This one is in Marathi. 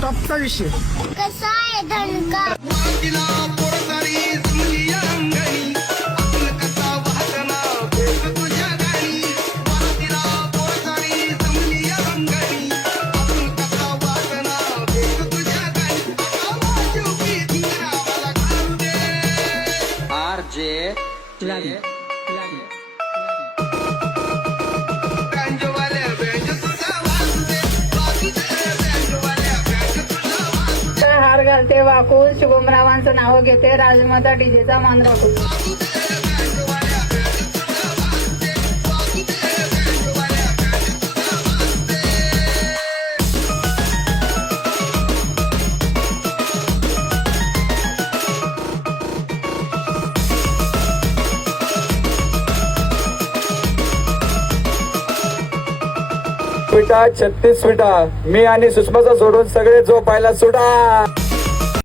टॉपचा विषय. कसा आहे धनका हार घालते वाकून शुभमरावांचं नाव घेते राजमाता डीजेचा मान राखून. स्वीटा 36 स्वीटा मी आणि सुषमाचा सोडून सगळे झोपायला सुटा.